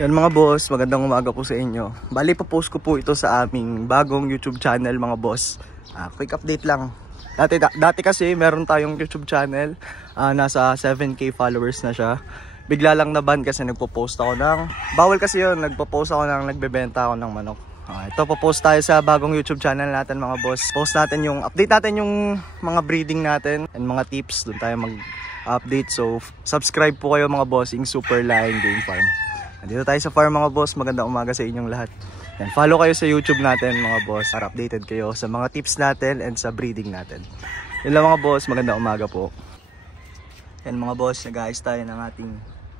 Yan mga boss, magandang umaga po sa inyo. Bali, pa-post ko po ito sa aming bagong YouTube channel mga boss. Quick update lang. Dati kasi meron tayong YouTube channel, nasa 7k followers na siya. Bigla lang na-ban kasi nagpo-post ako ng, bawal kasi yun, nagpo-post ako ng, nagbebenta ako ng manok. Ito, po-post tayo sa bagong YouTube channel natin mga boss. Post natin yung, update natin yung mga breeding natin and mga tips. Doon tayo mag-update. So, subscribe po kayo mga bossing Super Lion Game Farm. Dito tayo sa farm mga boss, magandang umaga sa inyong lahat. Yan, follow kayo sa YouTube natin mga boss para updated kayo sa mga tips natin and sa breeding natin. Yun lang mga boss, magandang umaga po. Yan mga boss, nag-aayos tayo ng ating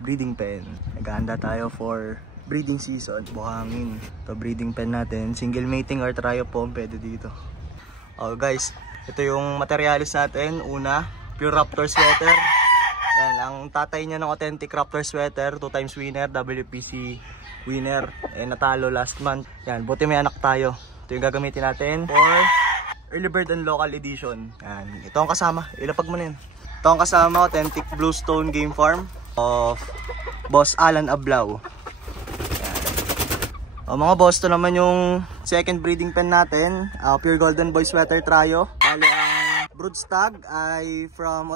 breeding pen. Nag-aanda tayo for breeding season, buhangin. Ito breeding pen natin, single mating or trio po ang pwede dito. Guys, ito yung materialis natin. Una, pure Raptor sweater. Yan, ang tatay niya ng authentic Raptor sweater, 2 times winner, WPC winner, natalo last month. Yan, buti may anak tayo. Ito yung gagamitin natin for early bird and local edition. Yan, ito ang kasama, ilapag mo na yun. Ito ang kasama, authentic Bluestone Game Farm of Boss Alan Ablao. Mga boss, ito naman yung second breeding pen natin, pure Golden Boy sweater trio. Bali, broodstag ay from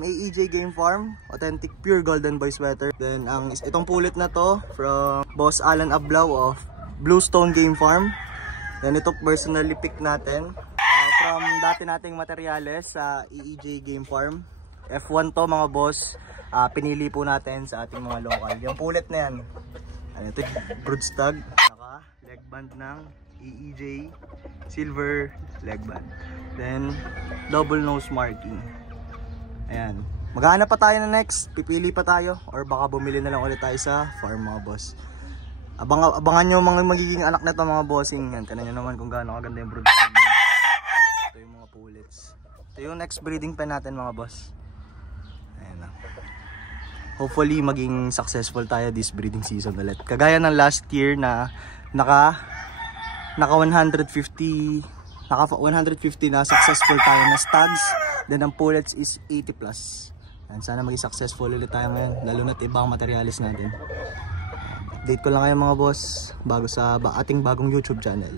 AEJ Game Farm, authentic pure Golden Boy sweater. Then itong pulit na to from Boss Alan Ablao of Bluestone Game Farm. Then ito personally pick natin from dati nating materyales sa AEJ Game Farm. F1 to mga boss, pinili po natin sa ating mga local. Yung pulit na yan, ito broodstag, naka leg band ng AEJ silver leg band. Then double nose marking. Ayan, maghahanap pa tayo na next, pipili pa tayo or baka bumili na lang ulit tayo sa farm mga boss. Abangan nyo mga magiging anak nito mga bossing. Yan, tanan nyo naman kung gaano kaganda yung broodstag. Ito yung mga pullets. Ito yung next breeding pen natin mga boss. Ayan na. Hopefully maging successful tayo this breeding season ulit. Kagaya ng last year na naka 150 na successful tayo na stags. Then ang pullets is 80 plus. And sana maging successful ulit tayo ngayon, lalo na't ibang materialis natin. Update ko lang kayo mga boss bago sa ating bagong YouTube channel.